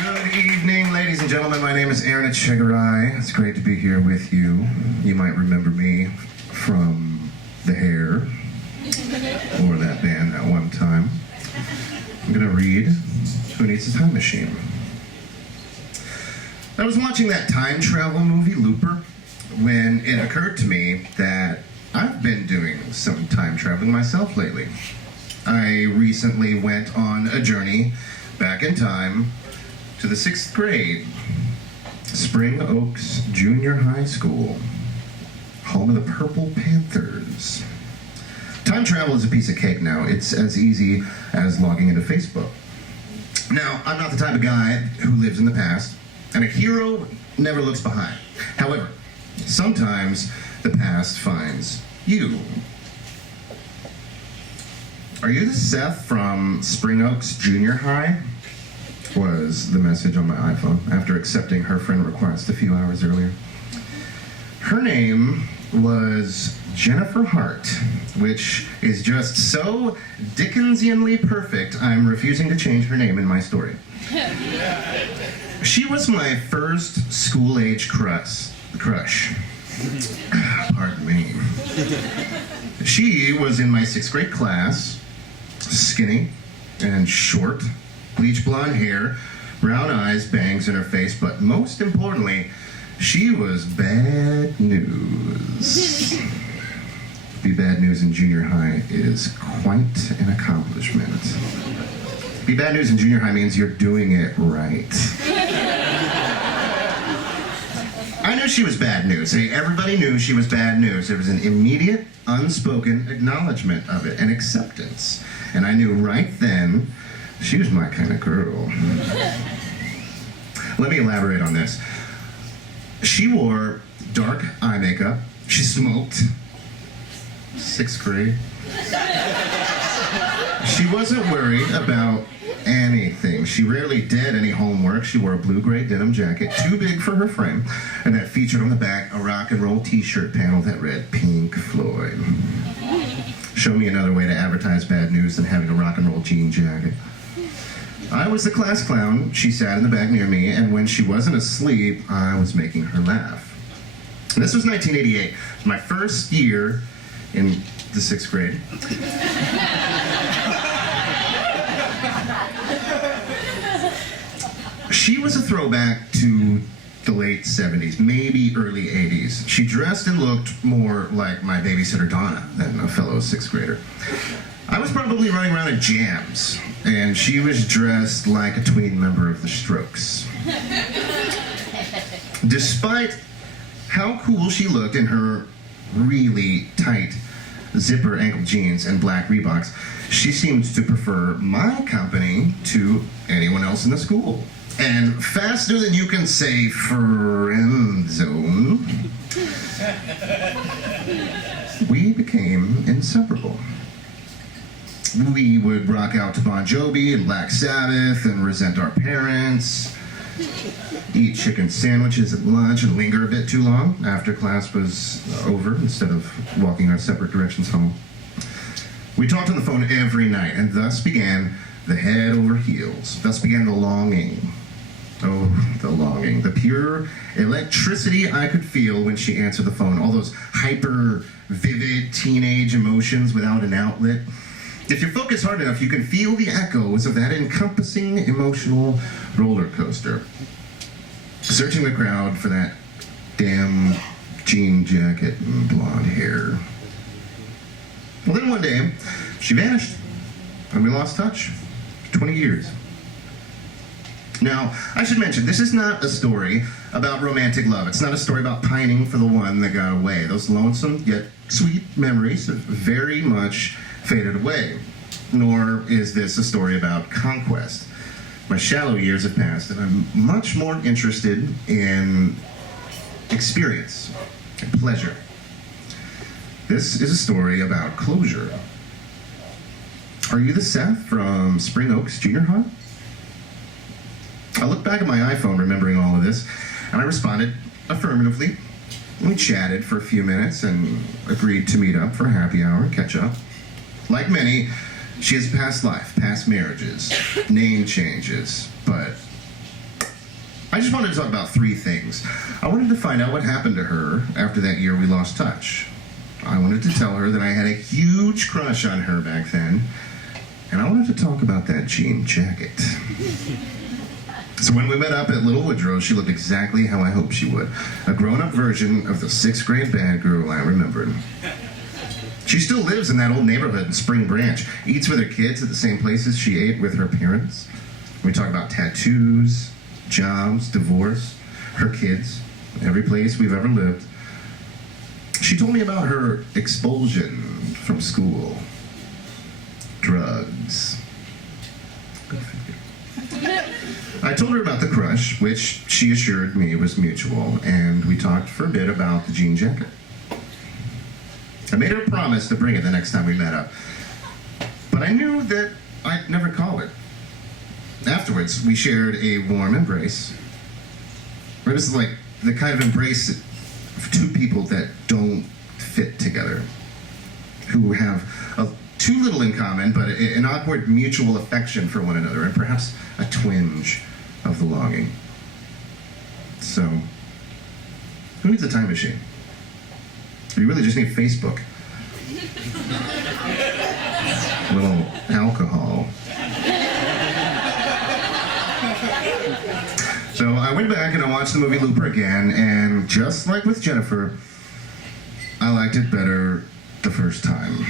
Good evening, ladies and gentlemen. My name is Echegaray. It's great to be here with you. You might remember me from The Hair, or that band at one time. I'm going to read Who Needs a Time Machine. I was watching that time travel movie, Looper, when it occurred to me that I've been doing some time traveling myself lately. I recently went on a journey back in time to the 6th grade, Spring Oaks Junior High School, home of the Purple Panthers. Time travel is a piece of cake now. It's as easy as logging into Facebook. Now, I'm not the type of guy who lives in the past, and a hero never looks behind. However, sometimes the past finds you. Are you the Seth from Spring Oaks Junior High? Was the message on my iPhone after accepting her friend request a few hours earlier. Her name was Jennifer Hart, which is just so Dickensianly perfect, I'm refusing to change her name in my story. She was my first school-age crush. Pardon me. She was in my 6th grade class, skinny and short, bleach blonde hair, brown eyes, bangs in her face, but most importantly, she was bad news. To be bad news in junior high is quite an accomplishment. To be bad news in junior high means you're doing it right. I knew she was bad news. Everybody knew she was bad news. There was an immediate, unspoken acknowledgement of it and acceptance. And I knew right then she was my kind of girl. Let me elaborate on this. She wore dark eye makeup. She smoked. 6th grade. She wasn't worried about anything. She rarely did any homework. She wore a blue-gray denim jacket, too big for her frame, and that featured on the back a rock and roll t-shirt panel that read Pink Floyd. Show me another way to advertise bad news than having a rock and roll jean jacket. I was the class clown. She sat in the back near me, and when she wasn't asleep, I was making her laugh. And this was 1988, my first year in the 6th grade. She was a throwback to the late 70s, maybe early 80s. She dressed and looked more like my babysitter Donna than a fellow 6th grader. I was probably running around in jams, and she was dressed like a tween member of the Strokes. Despite how cool she looked in her really tight zipper ankle jeans and black Reeboks, she seemed to prefer my company to anyone else in the school. And faster than you can say friend zone, we became inseparable. We would rock out to Bon Jovi and Black Sabbath and resent our parents, eat chicken sandwiches at lunch and linger a bit too long after class was over instead of walking our separate directions home. We talked on the phone every night, and thus began the head over heels. Thus began the longing. Oh, the longing. The pure electricity I could feel when she answered the phone. All those hyper-vivid teenage emotions without an outlet. If you focus hard enough, you can feel the echoes of that encompassing emotional roller coaster. Searching the crowd for that damn jean jacket and blonde hair. Well, then one day, she vanished, and we lost touch. 20 years. Now, I should mention, this is not a story about romantic love. It's not a story about pining for the one that got away. Those lonesome yet sweet memories have very much faded away. Nor is this a story about conquest. My shallow years have passed, and I'm much more interested in experience and pleasure. This is a story about closure. Are you the Seth from Spring Oaks Junior High? I looked back at my iPhone remembering all of this, and I responded affirmatively. We chatted for a few minutes and agreed to meet up for a happy hour and catch up. Like many, she has a past life, past marriages, name changes, but I just wanted to talk about 3 things. I wanted to find out what happened to her after that year we lost touch. I wanted to tell her that I had a huge crush on her back then. And I wanted to talk about that jean jacket. So when we met up at Little Woodrow, she looked exactly how I hoped she would. A grown-up version of the 6th grade bad girl I remembered. She still lives in that old neighborhood in Spring Branch. Eats with her kids at the same places she ate with her parents. We talk about tattoos, jobs, divorce, her kids, every place we've ever lived. She told me about her expulsion from school. Drugs. Go figure. I told her about the crush, which she assured me was mutual, and we talked for a bit about the jean jacket. I made her promise to bring it the next time we met up, but I knew that I'd never call it. Afterwards, we shared a warm embrace. It was like the kind of embrace of 2 people that don't fit together, who have too little in common, but an awkward mutual affection for one another, and perhaps a twinge of the longing. So, who needs a time machine? You really just need Facebook. A little alcohol. So I went back and I watched the movie Looper again, and just like with Jennifer, I liked it better the first time.